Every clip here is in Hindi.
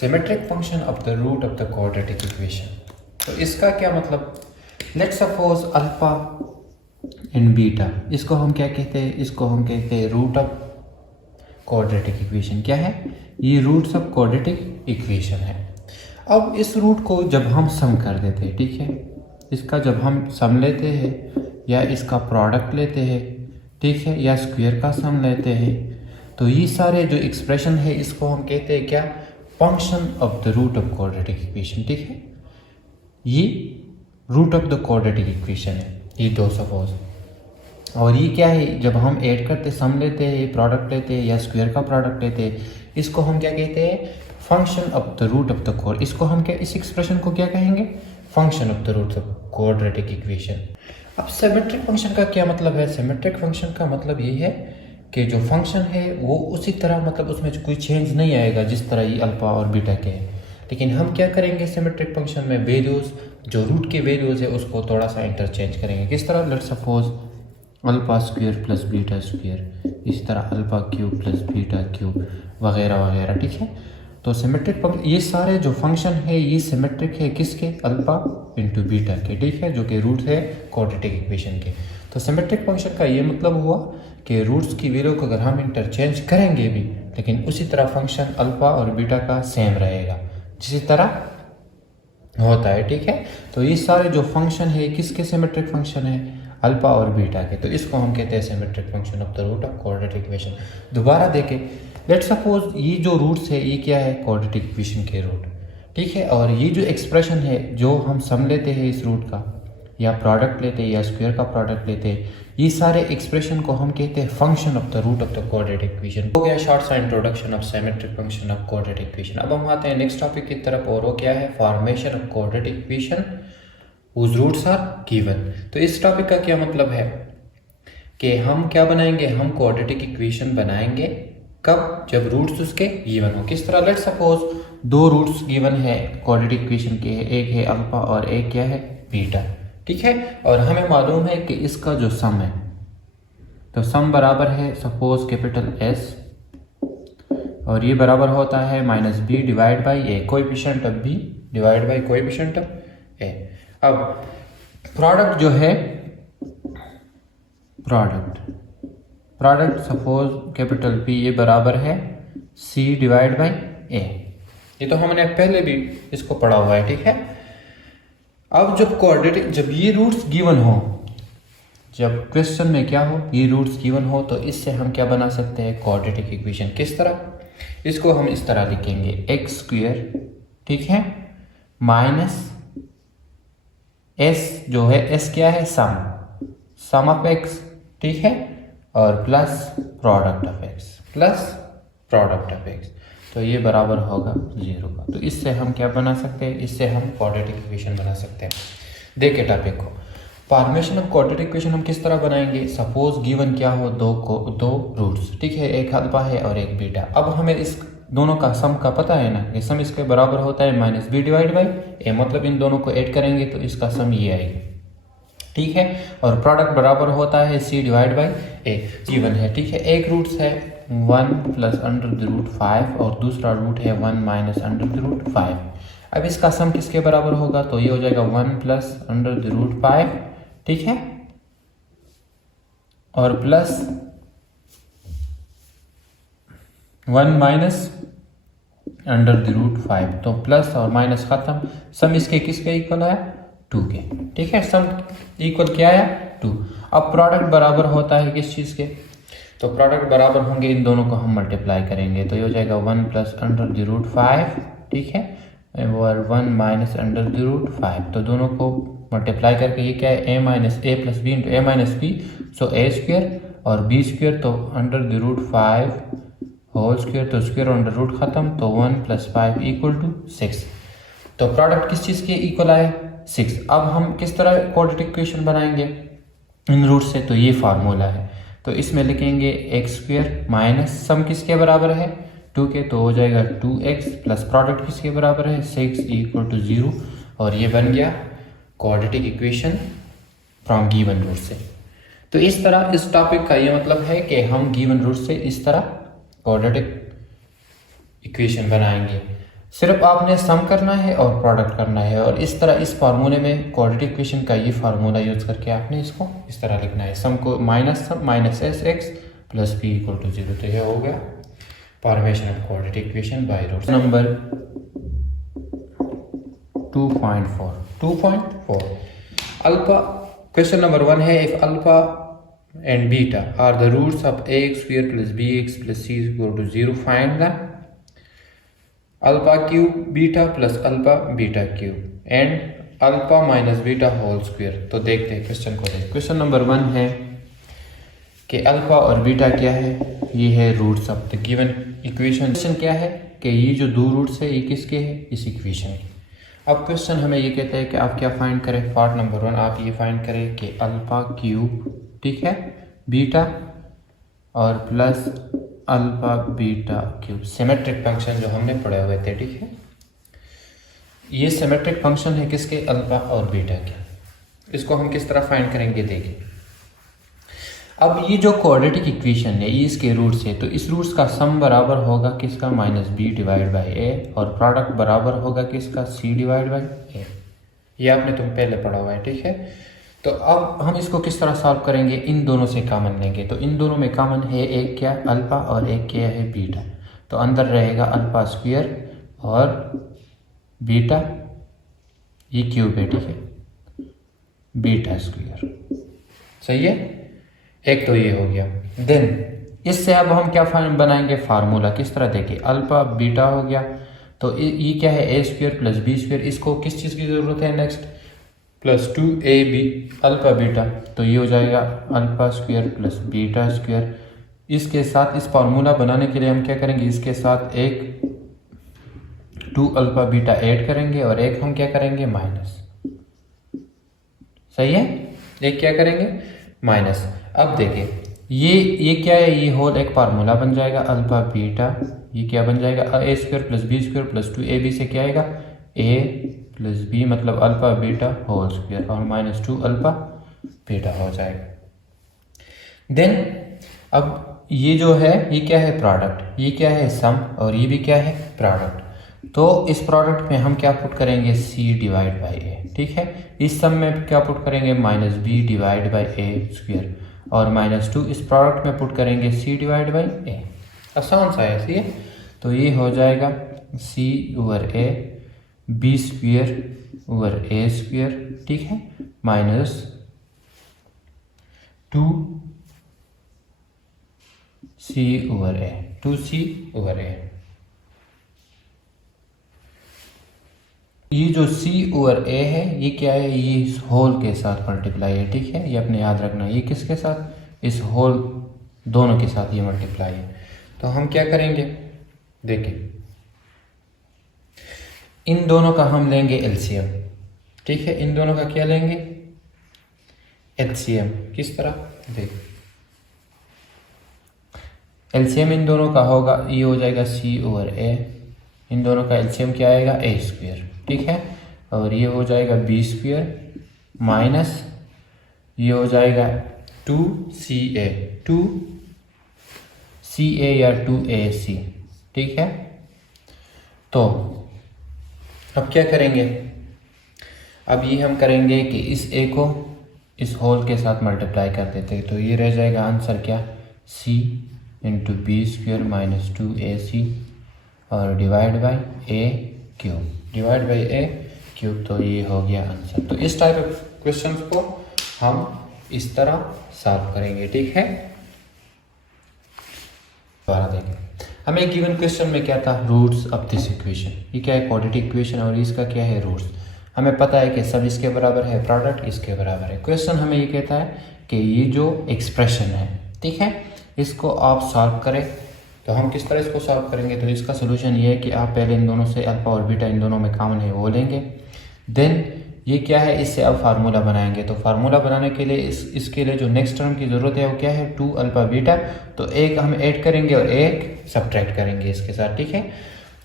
Symmetric function of the root of the quadratic equation. तो इसका क्या मतलब, let's suppose alpha and beta, इसको हम क्या कहते हैं, इसको हम कहते हैं रूट ऑफ क्वाड्रेटिक इक्वेशन। क्या है ये? रूट्स ऑफ क्वाड्रेटिक इक्वेशन है। अब इस रूट को जब हम सम कर देते हैं, ठीक है, इसका जब हम सम लेते हैं या इसका प्रोडक्ट लेते हैं, ठीक है, या स्क्वायर का सम लेते हैं, तो ये सारे जो एक्सप्रेशन है इसको हम कहते हैं क्या? Function of the root of quadratic equation. ठीक है, ये root of the quadratic equation है, ये दो सपोज। और ये क्या है? जब हम ऐड करते सम लेते हैं, प्रोडक्ट लेते हैं या स्क्वायर का प्रोडक्ट लेते हैं, इसको हम क्या कहते हैं? Function of the root of the quadratic. इसको हम क्या, इस एक्सप्रेशन को क्या कहेंगे? Function of the root of quadratic equation. अब सिमेट्रिक फंक्शन का क्या मतलब है? सिमेट्रिक फंक्शन का मतलब ये है कि जो फंक्शन है वो उसी तरह, मतलब उसमें कोई चेंज नहीं आएगा जिस तरह ये अल्फा और बीटा के हैं। लेकिन हम क्या करेंगे सिमेट्रिक फंक्शन में? वैल्यूज़, जो रूट के वैल्यूज़ है उसको थोड़ा सा इंटरचेंज करेंगे। किस तरह? Let's suppose alpha square plus beta square, इसी तरह alpha cube plus beta cube वगैरह वगैरह। ठीक है, तो सिमेट्रिक फंक्शन, ये सारे जो फंक्शन है ये सिमेट्रिक है किसके? अल्फा इंटू बीटा के, ठीक है, जो कि रूट है क्वाड्रेटिक इक्वेशन के। तो सिमेट्रिक फंक्शन का ये मतलब हुआ कि रूट्स की वैल्यू को अगर हम इंटरचेंज करेंगे भी, लेकिन उसी तरह फंक्शन अल्फा और बीटा का सेम रहेगा जिसी तरह होता है। ठीक है, तो ये सारे जो फंक्शन है किसके सिमेट्रिक फंक्शन है? अल्फा और बीटा के। तो इसको हम कहते हैं symmetric function of the root of quadratic equation. दोबारा देखें, लेट्स सपोज ये जो रूट्स है ये क्या है? क्वाड्रेटिक इक्वेशन के रूट। ठीक है, और ये जो एक्सप्रेशन है जो हम सम लेते हैं इस रूट का, या प्रोडक्ट लेते हैं या स्क्वायर का प्रोडक्ट लेते हैं, ये सारे एक्सप्रेशन को हम कहते हैं function of the root of the quadratic equation. हो गया शॉर्ट सा introduction of symmetric function of quadratic equation. अब हम आते हैं नेक्स्ट टॉपिक की तरफ, और वो क्या है? Formation of quadratic equation whose roots are given. तो इस टॉपिक का क्या मतलब है कि हम क्या बनाएंगे? हम क्वाड्रेटिक इक्वेशन बनाएंगे कब? जब रूट्स उसके गिवन हो। किस तरह? लेट्स सपोज दो रूट्स गिवन है क्वाड्रेटिक इक्वेशन के, एक है अल्फा और एक क्या है? बीटा। ठीक है, और हमें मालूम है कि इसका जो सम है, तो सम बराबर है सपोज कैपिटल एस, और ये बराबर होता है minus B divide by A, coefficient of B divide by coefficient of A. अब प्रोडक्ट जो है, प्रोडक्ट सपोज कैपिटल पी, ये बराबर है सी डिवाइड बाई ए। ये तो हमने पहले भी इसको पढ़ा हुआ है। ठीक है, अब जब क्वाड्रेटिक, जब ये रूट्स गिवन हो, जब क्वेश्चन में क्या हो, ये रूट्स गिवन हो, तो इससे हम क्या बना सकते हैं? Quadratic equation. किस तरह? इसको हम इस तरह लिखेंगे, एक्स स्क्वायर, ठीक है, माइनस एस जो है, एस क्या है? सम ऑफ एक्स, ठीक है, और प्लस प्रोडक्ट ऑफ एक्स, तो ये बराबर होगा 0 का। तो इससे हम क्या बना सकते हैं? इससे हम क्वाड्रेटिक इक्वेशन बना सकते हैं। देखिए टॉपिक को, फॉर्मेशन ऑफ क्वाड्रेटिक इक्वेशन हम किस तरह बनाएंगे? सपोज गिवन क्या हो? दो रूट्स, ठीक है, एक अल्फा है और एक बीटा। अब हमें इस दोनों का सम का पता है ना, ये सम इसके बराबर होता है माइनस बी डिवाइड बाई ए, मतलब इन दोनों को ऐड करेंगे तो इसका सम ये आएगा। ठीक है, और प्रोडक्ट बराबर होता है सी डिवाइड बाई ए, गिवन है। ठीक है, एक रूट्स है 1 प्लस अंडर द रूट 5 और दूसरा रूट है 1 माइनस अंडर द रूट 5। अब इसका सम किसके बराबर होगा? तो ये हो जाएगा 1 प्लस अंडर द रूट 5, ठीक है, और plus 1 minus under the root 5। तो प्लस और माइनस खत्म, सम इसके किसके इक्वल है? 2 के। ठीक है, सम इक्वल क्या है? 2। अब प्रोडक्ट बराबर होता है किस चीज़ के? तो प्रोडक्ट बराबर होंगे, इन दोनों को हम मल्टीप्लाई करेंगे, तो ये हो जाएगा 1 प्लस अंडर द रूट 5, ठीक है, और 1 माइनस अंडर द रूट 5। तो दोनों को मल्टीप्लाई करके ये क्या है? A minus A plus B into A minus B, so A square और बी स्क्वायर, तो under the root 5 whole square, तो स्क्वायर अंडर रूट खत्म, तो 1 प्लस 5 इक्वल टू 6। तो प्रोडक्ट किस चीज़ के इक्वल आए? 6। अब हम किस तरह क्वाड्रेटिक इक्वेशन बनाएंगे इन रूट से? तो ये फार्मूला है, तो इसमें लिखेंगे एक्स स्क्वायर माइनस सम किसके बराबर है? 2 के, तो हो जाएगा 2x प्लस प्रोडक्ट किसके बराबर है? 6 इक्वल टू 0, और ये बन गया quadratic equation from given root से। तो इस तरह इस टॉपिक का ये मतलब है कि हम गिवन रूट से इस तरह क्वाड्रेटिक इक्वेशन बनाएंगे। सिर्फ आपने सम करना है और प्रोडक्ट करना है, और इस तरह इस फार्मूले में क्वाड्रेटिक इक्वेशन का ये फार्मूला यूज करके आपने इसको इस तरह लिखना है, सम को minus sum minus S x plus B equal to 0। तो यह हो गया formation of quadratic equation by roots. Number 2.4 alpha, question number 1 है if alpha and beta are the roots of ax square plus bx plus c equal to 0, find the alpha cube beta plus alpha beta cube and alpha minus beta whole square. तो देखते हैं क्वेश्चन को। देखते क्वेश्चन नंबर 1 है कि अल्फा और बीटा क्या है, ये है roots of the given equation. Question क्या है कि ये जो दो रूट्स है ये किसके है, इस इक्वेशन के। अब क्वेश्चन हमें ये कहता है कि आप क्या फाइंड करें, पार्ट नंबर 1 आप ये फाइंड करें कि अल्फा क्यूब, ठीक है, बीटा और plus alpha beta cube, symmetric function जो हमने पढ़े हुए थे, ठीक है। ये सिमेट्रिक फंक्शन है किसके, अल्फा और बीटा के। इसको हम किस तरह फाइंड करेंगे देखिए। अब ये जो क्वाड्रेटिक इक्वेशन है ये इसके रूट्स है, तो इस रूट्स का सम बराबर होगा किसका, माइनस बी डिवाइड बाई ए, और प्रोडक्ट बराबर होगा किसका, सी डिवाइड बाई ए। ये आपने तुम पहले पढ़ा हुआ है, ठीक है। तो अब हम इसको किस तरह सॉल्व करेंगे, इन दोनों से कॉमन लेंगे। तो इन दोनों में कॉमन है एक क्या, अल्फा, और एक क्या है, बीटा। तो अंदर रहेगा अल्फा स्क्वायर और बीटा, ये क्यूब है, ठीक है, बीटा स्क्वायर, सही है। एक तो ये हो गया। देन इससे अब हम क्या बनाएंगे, फार्मूला किस तरह देखें, अल्फा बीटा हो गया, तो ये क्या है, ए स्क्वायर प्लस बी स्क्वायर। इसको किस चीज़ की ज़रूरत है, next plus 2ab alpha beta, तो ये हो जाएगा alpha square plus beta square. इसके साथ इस फार्मूला बनाने के लिए हम क्या करेंगे, इसके साथ एक 2 अल्फा बीटा ऐड करेंगे और एक हम क्या करेंगे, माइनस, सही है, एक क्या करेंगे, माइनस। अब देखिए ये क्या है, ये होल एक फार्मूला बन जाएगा अल्फा बीटा, ये क्या बन जाएगा, A square plus B square plus 2ab से क्या आएगा, ए प्लस बी मतलब अल्फा बीटा होल स्क्वायर, और माइनस 2 अल्फा बीटा हो जाएगा। देन अब ये जो है ये क्या है, प्रोडक्ट, ये क्या है, सम, और ये भी क्या है, प्रोडक्ट। तो इस प्रोडक्ट में हम क्या पुट करेंगे, सी डिवाइड बाई ए, ठीक है। इस सम में क्या पुट करेंगे, minus B divide by A square, और माइनस 2 इस प्रोडक्ट में पुट करेंगे सी डिवाइड बाई ए। आसान सा है, सही है। तो ये हो जाएगा C over A B square over A square, ठीक है, minus 2 C over A, 2c over A. ये जो c ओवर a है ये क्या है, ये इस होल के साथ मल्टीप्लाई है, ठीक है, ये अपने याद रखना। ये किसके साथ, इस होल दोनों के साथ ये मल्टीप्लाई है। तो हम क्या करेंगे, देखिए इन दोनों का हम लेंगे एलसीएम, ठीक है, इन दोनों का क्या लेंगे, एलसीएम। किस तरह, देख एलसीएम इन दोनों का होगा, ये हो जाएगा सी ओवर ए, इन दोनों का एलसीएम क्या आएगा, ए स्क्वायर, ठीक है, और ये हो जाएगा बी स्क्वायर माइनस ये हो जाएगा 2ca, 2ca या 2ac, ठीक है। तो अब क्या करेंगे, अब ये हम करेंगे कि इस a को इस होल के साथ मल्टीप्लाई कर देते हैं, तो ये रह जाएगा आंसर क्या, c into b square minus 2ac और divide by a cube, divide by a cube. तो ये हो गया आंसर। तो इस टाइप ऑफ क्वेश्चंस को हम इस तरह सॉल्व करेंगे, ठीक है। दोबारा देखें, हमें गिवन क्वेश्चन में क्या था, रूट्स ऑफ दिस इक्वेशन, ये क्या है, क्वाड्रेटिक इक्वेशन, और इसका क्या है, रूट्स। हमें पता है कि सब इसके बराबर है, प्रोडक्ट इसके बराबर है। क्वेश्चन हमें ये कहता है कि ये जो एक्सप्रेशन है, ठीक है, इसको आप सॉल्व करें। तो हम किस तरह इसको सॉल्व करेंगे, तो इसका सोल्यूशन ये है कि आप पहले इन दोनों से अल्फा और बीटा इन दोनों में कॉमन है वो लेंगे। देन ये क्या है, इससे अब फार्मूला बनाएंगे। तो फार्मूला बनाने के लिए इसके लिए जो नेक्स्ट टर्म की ज़रूरत है वो क्या है, 2 अल्फा बीटा। तो एक हम ऐड करेंगे और एक सब्ट्रैक्ट करेंगे इसके साथ, ठीक है।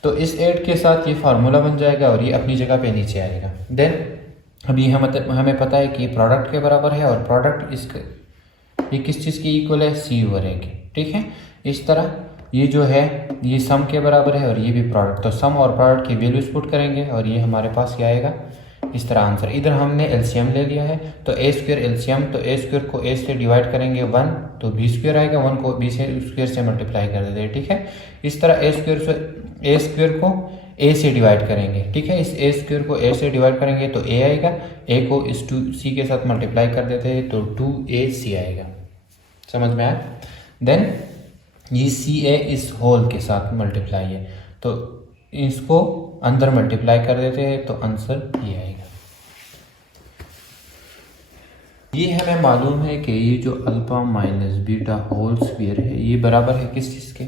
तो इस ऐड के साथ ये फार्मूला बन जाएगा और ये अपनी जगह पे नीचे आएगा। देन अभी हमें पता है कि प्रोडक्ट के बराबर है और प्रोडक्ट इसके ये किस चीज़ की इक्वल है, सी ओवर ए की, ठीक है। इस तरह ये जो है ये सम के बराबर है और ये भी प्रोडक्ट, तो सम और प्रोडक्ट की वैल्यूज पुट करेंगे और ये हमारे पास क्या आएगा, इस तरह आंसर। इधर हमने एलसीएम ले लिया है, तो ए स्क्वायर एलसीएम, तो ए स्क्वायर को ए से डिवाइड करेंगे 1 तो बी स्क्वायर आएगा, 1 को बी से स्क्वायर से मल्टीप्लाई कर देते हैं, ठीक है। इस तरह ए स्क्वायर को ए से डिवाइड करेंगे, ठीक है। इस ए स्क्वायर को ए से डिवाइड करेंगे तो ए आएगा, ए को इस 2c के साथ मल्टीप्लाई कर देते हैं तो 2ac आएगा, समझ में आया। देन ये सी ए इस होल के साथ मल्टीप्लाई है, तो इसको अंदर मल्टीप्लाई कर देते हैं तो आंसर ये आएगा। ये हमें मालूम है कि ये जो alpha minus beta whole square है ये बराबर है किस चीज़ के,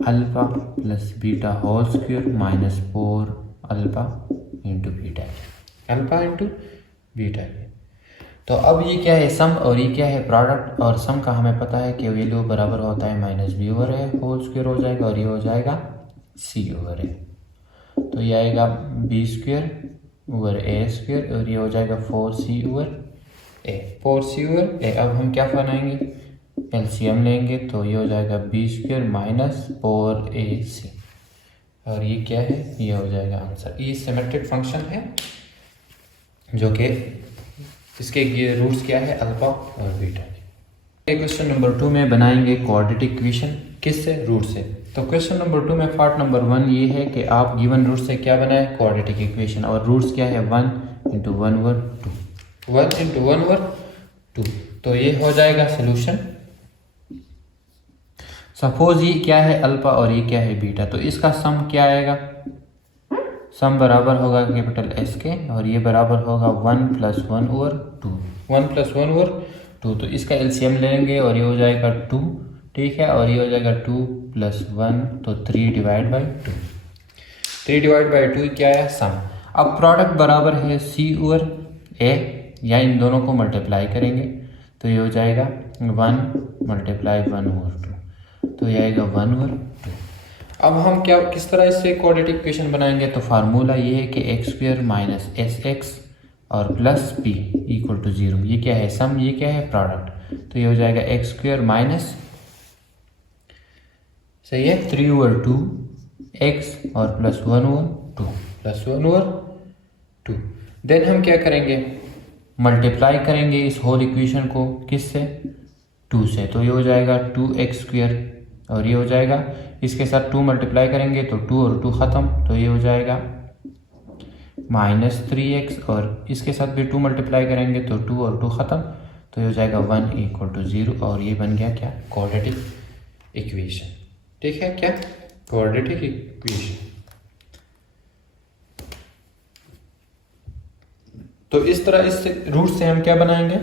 alpha plus beta whole square minus 4 alpha into beta, alpha into beta. तो अब ये क्या है, सम और ये क्या है, प्रोडक्ट। और सम का हमें पता है कि वैल्यू बराबर होता है माइनस बी ओवर ए होल स्क्वायर हो जाएगा और ये हो जाएगा सी ओवर ए, तो ये आएगा B square over A square और ये हो जाएगा 4c ओवर ए, 4c ओवर ए। अब हम क्या बनाएंगे, एलसीएम लेंगे तो ये हो जाएगा बी स्क्वायर माइनस 4ac और ये क्या है, ये हो जाएगा आंसर। ये सिमेट्रिक फंक्शन है जो कि इसके ये रूट्स क्या है, अल्फा और बीटा। क्वेश्चन नंबर 2 में बनाएंगे क्वाड्रेटिक इक्वेशन, किससे, रूट से। तो क्वेश्चन नंबर 2 में पार्ट नंबर 1 ये है कि आप गिवन रूट से क्या बनाए, क्वाड्रेटिक इक्वेशन, और रूट्स क्या है 1 इंटू 1 ओवर 2, 1 इंटू 1 ओवर 2, तो ये हो जाएगा सोल्यूशन। सपोज ये क्या है अल्फा और ये क्या है बीटा, तो इसका सम क्या आएगा, सम बराबर होगा कैपिटल एस के और ये बराबर होगा 1 प्लस 1 ओवर 2, 1 प्लस 1 ओवर 2, तो इसका एलसीएम लेंगे और ये हो जाएगा 2, ठीक है, और ये हो जाएगा 2 प्लस 1 तो 3 डिवाइड बाई 2, 3 डिवाइड बाई 2 क्या है, सम। अब प्रोडक्ट बराबर है सी ओवर ए, या इन दोनों को मल्टीप्लाई करेंगे तो ये हो जाएगा 1 मल्टीप्लाई 1 ओवर 2, तो ये आएगा 1 ओवर 2। अब हम क्या किस तरह इससे क्वाड्रेटिक इक्वेशन बनाएंगे, तो फार्मूला ये है कि x square minus S x और प्लस पी इक्वल टू 0, ये क्या है सम, ये क्या है प्रोडक्ट, तो ये हो जाएगा एक्स स्क्वायर माइनस, सही है, 3 ओवर 2 एक्स और plus 1 over 2, plus 1 over 2। Then हम क्या करेंगे, मल्टीप्लाई करेंगे इस होल इक्वेशन को किससे, 2 से, तो ये हो जाएगा 2x स्क्वायर और ये हो जाएगा इसके साथ 2 मल्टीप्लाई करेंगे तो 2 और 2 ख़त्म, तो ये हो जाएगा माइनस 3x और इसके साथ भी 2 मल्टीप्लाई करेंगे तो 2 और 2 ख़त्म, तो ये हो जाएगा 1 इक्वल टू 0 और ये बन गया क्या, क्वाड्रेटिक इक्वेशन, ठीक है, क्या क्वाड्रेटिक इक्वेशन। तो इस तरह इस रूट से हम क्या बनाएंगे,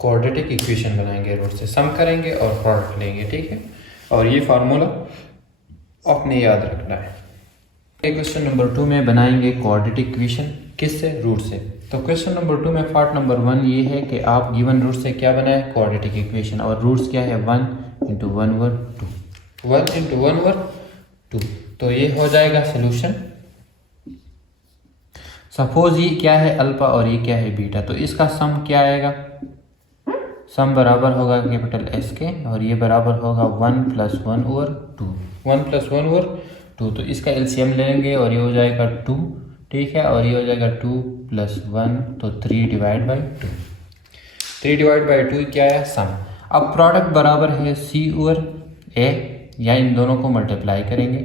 क्वाड्रेटिक इक्वेशन बनाएंगे, रूट से सम करेंगे और प्रोडक्ट लेंगे, ठीक है, और ये फार्मूला आपने याद रखना है। क्वेश्चन नंबर 2 में बनाएंगे क्वाड्रेटिक इक्वेशन, किससे, रूट से। तो क्वेश्चन नंबर 2 में पार्ट नंबर 1 ये है कि आप गिवन रूट से क्या बनाए, क्वाड्रेटिक इक्वेशन, और रूट्स क्या है 1 इंटू 1 ओवर 2, 1 इंटू 1 ओवर 2, तो ये हो जाएगा सोल्यूशन। सपोज ये क्या है अल्फा और ये क्या है बीटा, तो इसका सम क्या आएगा, सम बराबर होगा कैपिटल एस के और ये बराबर होगा 1 प्लस 1 ओवर 2, 1 प्लस 1 ओवर 2, तो इसका एलसीएम लेंगे और ये हो जाएगा 2, ठीक है, और ये हो जाएगा 2 प्लस 1 तो 3 डिवाइड बाई 2, 3 डिवाइड बाई 2 क्या है, सम। अब प्रोडक्ट बराबर है सी ओवर ए, या इन दोनों को मल्टीप्लाई करेंगे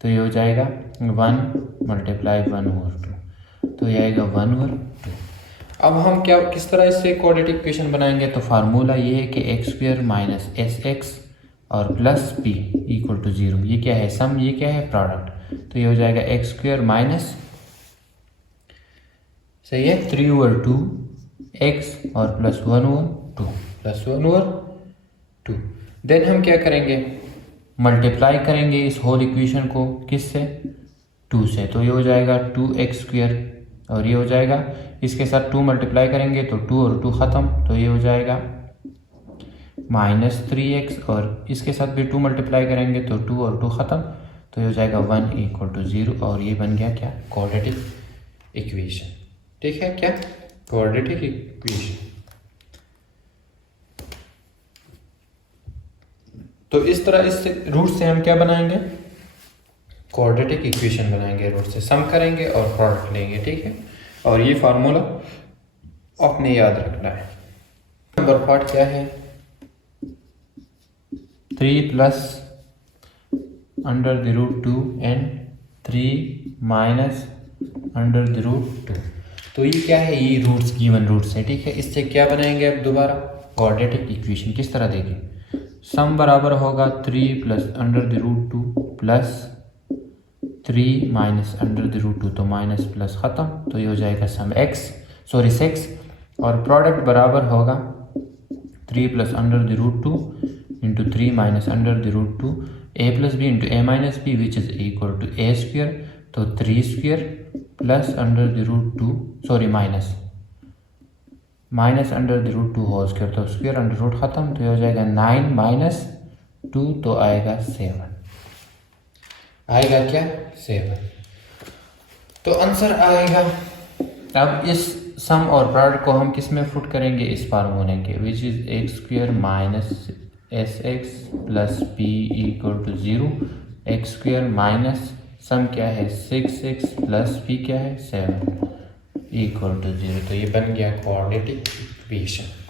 तो ये हो जाएगा 1 मल्टीप्लाई 1 ओवर 2, तो ये आएगा 1 ओवर 2। अब हम क्या किस तरह इससे क्वाड्रेटिक इक्वेशन बनाएंगे, तो फार्मूला ये है कि x square minus S x और प्लस पी इक्वल टू 0, ये क्या है सम, ये क्या है प्रोडक्ट, तो ये हो जाएगा एक्स स्क्वायर माइनस, सही है, 3 ओवर 2 एक्स और plus 1 over 2, plus 1 over 2। Then हम क्या करेंगे, मल्टीप्लाई करेंगे इस होल इक्वेशन को किससे, 2 से, तो ये हो जाएगा 2x स्क्वायर और ये हो जाएगा इसके साथ 2 मल्टीप्लाई करेंगे तो 2 और 2 ख़त्म, तो ये हो जाएगा माइनस 3x और इसके साथ भी 2 मल्टीप्लाई करेंगे तो 2 और 2 ख़त्म, तो ये हो जाएगा 1 इक्वल टू 0 और ये बन गया क्या, क्वाड्रेटिक इक्वेशन, ठीक है, क्या क्वाड्रेटिक इक्वेशन। तो इस तरह इससे रूट से हम क्या बनाएंगे, क्वाड्रेटिक इक्वेशन बनाएंगे, रूट से सम करेंगे और प्रोडक्ट लेंगे, ठीक है। और ये फार्मूला आपने याद रखना है। नंबर पार्ट क्या है, 3 plus under the root 2 and 3 minus under the root 2। तो ये क्या है, ये रूट्स गिवन रूट्स है, ठीक है। इससे क्या बनाएंगे अब दोबारा, क्वाड्रेटिक इक्वेशन। किस तरह देखिए, सम बराबर होगा 3 plus under the root 2 plus 3 minus under the root 2, तो माइनस प्लस ख़त्म, तो ये हो जाएगा सम सिक्स। और प्रोडक्ट बराबर होगा 3 plus under the root 2 into 3 minus under the root 2, a plus B into a minus b which is equal to a square, तो 3 square plus under the root 2 sorry minus under the root 2 whole square, तो स्क्वेयर अंडर रूट ख़त्म, तो ये हो जाएगा 9 माइनस 2, तो आएगा 7, आएगा क्या 7। तो आंसर आएगा। अब इस सम और प्रोडक्ट को हम किस में पुट करेंगे, इस फार्मूले के, which is x square minus S x plus p equal to 0, x square minus sum क्या है 6x प्लस पी क्या है 7 इक्वल टू 0। तो ये बन गया क्वाड्रेटिक इक्वेशन।